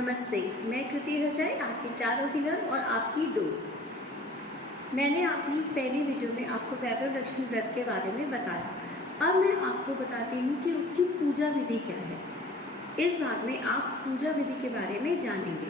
नमस्ते, मैं कृति हरजाई, आपकी टैरो हीलर और आपकी दोस्त। मैंने अपनी पहली वीडियो में आपको वैभव लक्ष्मी व्रत के बारे में बताया। अब मैं आपको बताती हूँ कि उसकी पूजा विधि क्या है। इस भाग में आप पूजा विधि के बारे में जानेंगे।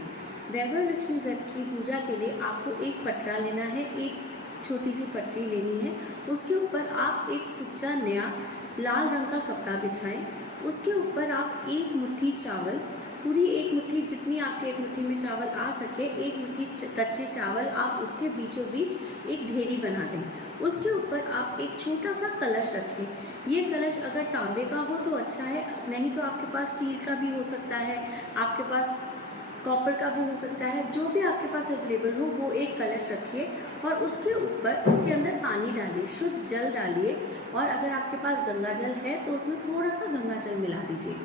वैभव लक्ष्मी व्रत की पूजा के लिए आपको एक पटरा लेना है, एक छोटी सी पटरी लेनी है। उसके ऊपर आप एक सुच्चा नया लाल रंग का कपड़ा बिछाएं। उसके ऊपर आप एक मुट्ठी चावल, पूरी एक मुट्ठी, जितनी आपके एक मुट्ठी में चावल आ सके, एक मुट्ठी कच्चे चावल आप उसके बीचों बीच एक ढेरी बना दें। उसके ऊपर आप एक छोटा सा कलश रखें। ये कलश अगर तांबे का हो तो अच्छा है, नहीं तो आपके पास स्टील का भी हो सकता है, आपके पास कॉपर का भी हो सकता है। जो भी आपके पास अवेलेबल हो वो एक कलश रखिए और उसके ऊपर, उसके अंदर पानी डालिए, शुद्ध जल डालिए। और अगर आपके पास गंगा जल है तो उसमें थोड़ा सा गंगा जल मिला दीजिए।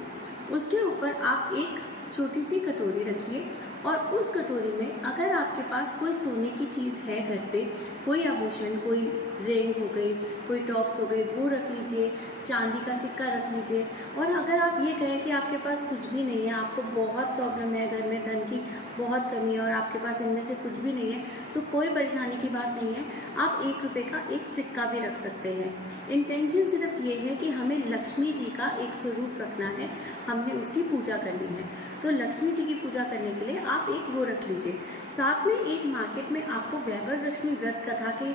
उसके ऊपर आप एक छोटी सी कटोरी रखिए और उस कटोरी में अगर आपके पास कोई सोने की चीज़ है घर पे, कोई आभूषण, कोई रिंग हो गई, कोई टॉप्स हो गए, वो रख लीजिए। चांदी का सिक्का रख लीजिए। और अगर आप ये कहें कि आपके पास कुछ भी नहीं है, आपको बहुत प्रॉब्लम है, घर में धन की बहुत कमी है और आपके पास इनमें से कुछ भी नहीं है, तो कोई परेशानी की बात नहीं है। आप ₹1 का एक सिक्का भी रख सकते हैं। इंटेंशन सिर्फ ये है कि हमें लक्ष्मी जी का एक स्वरूप रखना है, हमने उसकी पूजा करनी है। तो लक्ष्मी जी की पूजा करने के लिए आप एक वो रख लीजिए। साथ में एक मार्केट में आपको वैभव लक्ष्मी व्रत कथा के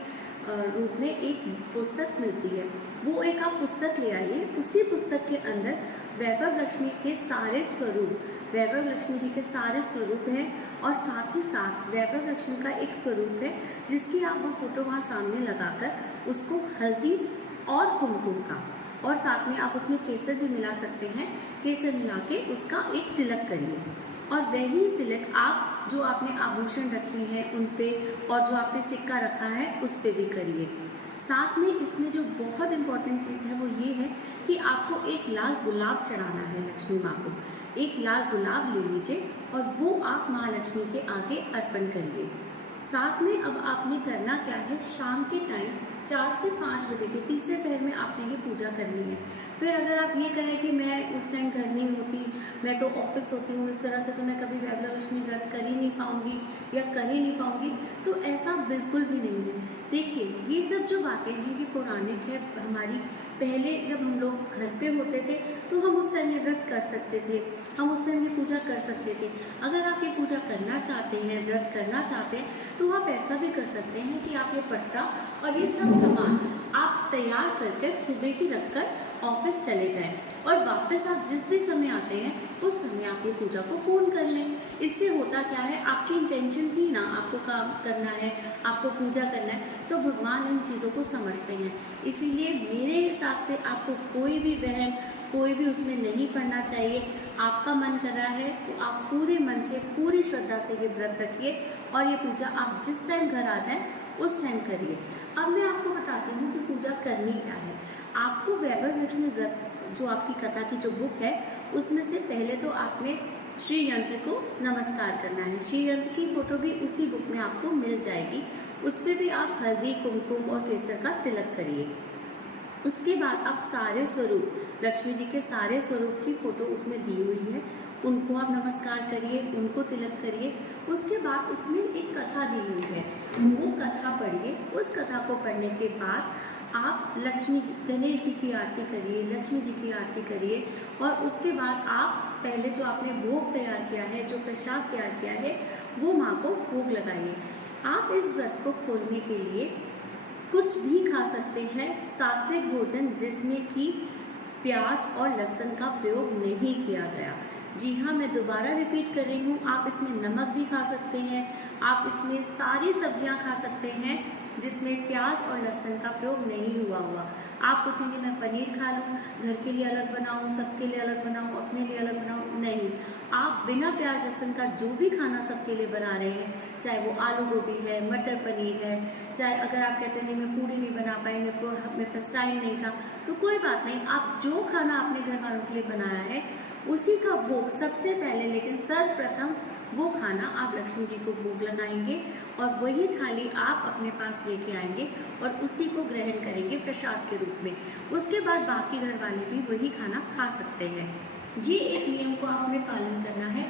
रूप में एक पुस्तक मिलती है, वो एक आप पुस्तक ले आइए। उसी पुस्तक के अंदर वैभव लक्ष्मी के सारे स्वरूप, वैभव लक्ष्मी जी के सारे स्वरूप हैं और साथ ही साथ वैभव लक्ष्मी का एक स्वरूप है जिसकी आप वो फोटो वहाँ सामने लगाकर उसको हल्दी और कुमकुम का, और साथ में आप उसमें केसर भी मिला सकते हैं, केसर मिला के उसका एक तिलक करिए। और वही तिलक आप जो आपने आभूषण रखे हैं उन पे और जो आपने सिक्का रखा है उस पे भी करिए। साथ में इसमें जो बहुत इम्पॉर्टेंट चीज़ है वो ये है कि आपको एक लाल गुलाब चढ़ाना है लक्ष्मी माँ को। एक लाल गुलाब ले लीजिए और वो आप माँ लक्ष्मी के आगे अर्पण करिए। साथ में अब आपने करना क्या है, शाम के टाइम 4 से 5 बजे के तीसरे पहर में आपने ये पूजा करनी है। फिर अगर आप ये कहें कि मैं उस टाइम घर नहीं होती, मैं तो ऑफिस होती हूँ, इस तरह से तो मैं कभी वैभव लक्ष्मी व्रत कर ही नहीं पाऊँगी या कर ही नहीं पाऊँगी, तो ऐसा बिल्कुल भी नहीं है। देखिए, ये सब जो बातें हैं ये पौराणिक है। हमारी पहले जब हम लोग घर पे होते थे तो हम उस टाइम ये व्रत कर सकते थे, हम उस टाइम ये पूजा कर सकते थे। अगर आप ये पूजा करना चाहते हैं, व्रत करना चाहते हैं, तो आप ऐसा भी कर सकते हैं कि आप ये पट्टा और ये सब सामान आप तैयार करके सुबह ही रखकर ऑफिस चले जाएं और वापस आप जिस भी समय आते हैं उस समय आप ये पूजा को पूर्ण कर लें। इससे होता क्या है, आपकी इंटेंशन थी ना, आपको काम करना है, आपको पूजा करना है, तो भगवान इन चीज़ों को समझते हैं। इसीलिए मेरे हिसाब से आपको कोई भी वहम, कोई भी उसमें नहीं पड़ना चाहिए। आपका मन कर रहा है तो आप पूरे मन से, पूरी श्रद्धा से ये व्रत रखिए और ये पूजा आप जिस टाइम घर आ जाएं उस टाइम करिए। अब मैं आपको बताती हूँ कि पूजा करनी क्या है। आपको वैभव लक्ष्मी व्रत जो आपकी कथा की जो बुक है उसमें से पहले तो आपने श्री यंत्र को नमस्कार करना है। श्री यंत्र की फोटो भी उसी बुक में आपको मिल जाएगी, उस पर भी आप हल्दी, कुमकुम और केसर का तिलक करिए। उसके बाद आप सारे स्वरूप, लक्ष्मी जी के सारे स्वरूप की फोटो उसमें दी हुई है, उनको आप नमस्कार करिए, उनको तिलक करिए। उसके बाद उसमें एक कथा दी हुई है, वो कथा पढ़िए। उस कथा को पढ़ने के बाद आप लक्ष्मी जी, गणेश जी की आरती करिए, लक्ष्मी जी की आरती करिए। और उसके बाद आप पहले जो आपने भोग तैयार किया है, जो प्रसाद तैयार किया है, वो माँ को भोग लगाइए। आप इस व्रत को खोलने के लिए कुछ भी खा सकते हैं, सात्विक भोजन जिसमें कि प्याज और लहसुन का प्रयोग नहीं किया गया। जी हाँ, मैं दोबारा रिपीट कर रही हूँ, आप इसमें नमक भी खा सकते हैं, आप इसमें सारी सब्जियां खा सकते हैं जिसमें प्याज और लहसुन का प्रयोग नहीं हुआ। आप पूछेंगे मैं पनीर खा लूँ, घर के लिए अलग बनाऊँ, सबके लिए अलग बनाऊँ, अपने लिए अलग बनाऊँ? नहीं, आप बिना प्याज लहसुन का जो भी खाना सबके लिए बना रहे हैं, चाहे वो आलू गोभी है, मटर पनीर है, चाहे अगर आप कहते हैं मैं पूरी नहीं बना पाई, मेरे पास टाइम नहीं था, तो कोई बात नहीं, आप जो खाना अपने घर वालों के लिए बनाया है उसी का भोग सबसे पहले, लेकिन सर्वप्रथम वो खाना आप लक्ष्मी जी को भोग लगाएंगे और वही थाली आप अपने पास लेके आएंगे और उसी को ग्रहण करेंगे प्रसाद के रूप में। उसके बाद बाकी घर वाले भी वही खाना खा सकते हैं। ये एक नियम को आपने पालन करना है।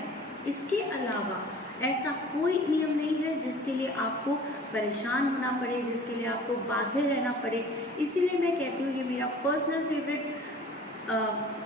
इसके अलावा ऐसा कोई नियम नहीं है जिसके लिए आपको परेशान होना पड़े, जिसके लिए आपको बाध्य रहना पड़े। इसीलिए मैं कहती हूँ ये मेरा पर्सनल फेवरेट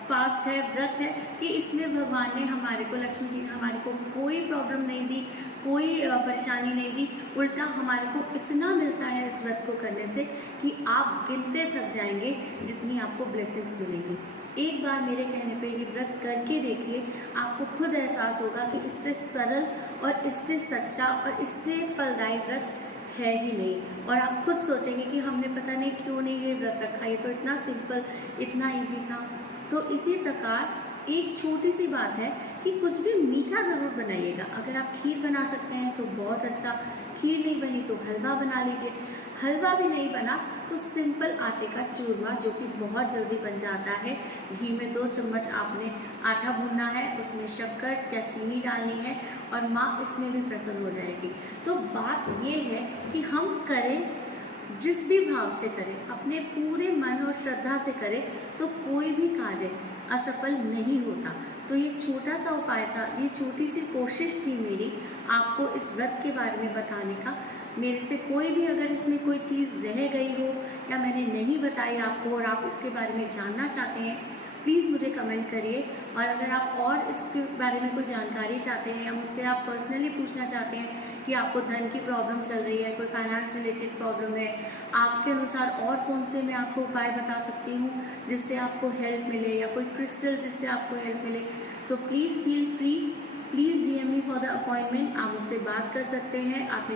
फास्ट है, व्रत है, कि इसमें भगवान ने हमारे को, लक्ष्मी जी ने हमारे को कोई प्रॉब्लम नहीं दी, कोई परेशानी नहीं दी। उल्टा हमारे को इतना मिलता है इस व्रत को करने से कि आप गिनते थक जाएंगे जितनी आपको ब्लेसिंग्स मिलेगी। एक बार मेरे कहने पे ये व्रत करके देखिए, आपको खुद एहसास होगा कि इससे सरल और इससे सच्चा और इससे फलदायी व्रत है ही नहीं। और आप खुद सोचेंगे कि हमने पता नहीं क्यों नहीं ये व्रत रखा, ये तो इतना सिंपल, इतना इजी था। तो इसी प्रकार एक छोटी सी बात है कि कुछ भी मीठा ज़रूर बनाइएगा। अगर आप खीर बना सकते हैं तो बहुत अच्छा, खीर नहीं बनी तो हलवा बना लीजिए। हलवा भी नहीं बना तो सिंपल आटे का चूरमा, जो कि बहुत जल्दी बन जाता है। घी में 2 चम्मच आपने आटा भूनना है, उसमें शक्कर या चीनी डालनी है और माँ इसमें भी प्रसन्न हो जाएगी। तो बात ये है कि हम करें, जिस भी भाव से करें, अपने पूरे मन और श्रद्धा से करें, तो कोई भी कार्य असफल नहीं होता। तो ये छोटा सा उपाय था, ये छोटी सी कोशिश थी मेरी आपको इस व्रत के बारे में बताने का। मेरे से कोई भी अगर इसमें कोई चीज़ रह गई हो या मैंने नहीं बताई आपको और आप इसके बारे में जानना चाहते हैं, प्लीज़ मुझे कमेंट करिए। और अगर आप और इसके बारे में कोई जानकारी चाहते हैं या मुझसे आप पर्सनली पूछना चाहते हैं कि आपको धन की प्रॉब्लम चल रही है, कोई फाइनेंस रिलेटेड प्रॉब्लम है, आपके अनुसार और कौन से मैं आपको उपाय बता सकती हूँ जिससे आपको हेल्प मिले, या कोई क्रिस्टल जिससे आपको हेल्प मिले, तो please feel free, please DM me for the appointment. आप मुझसे बात कर सकते हैं। आप मेरे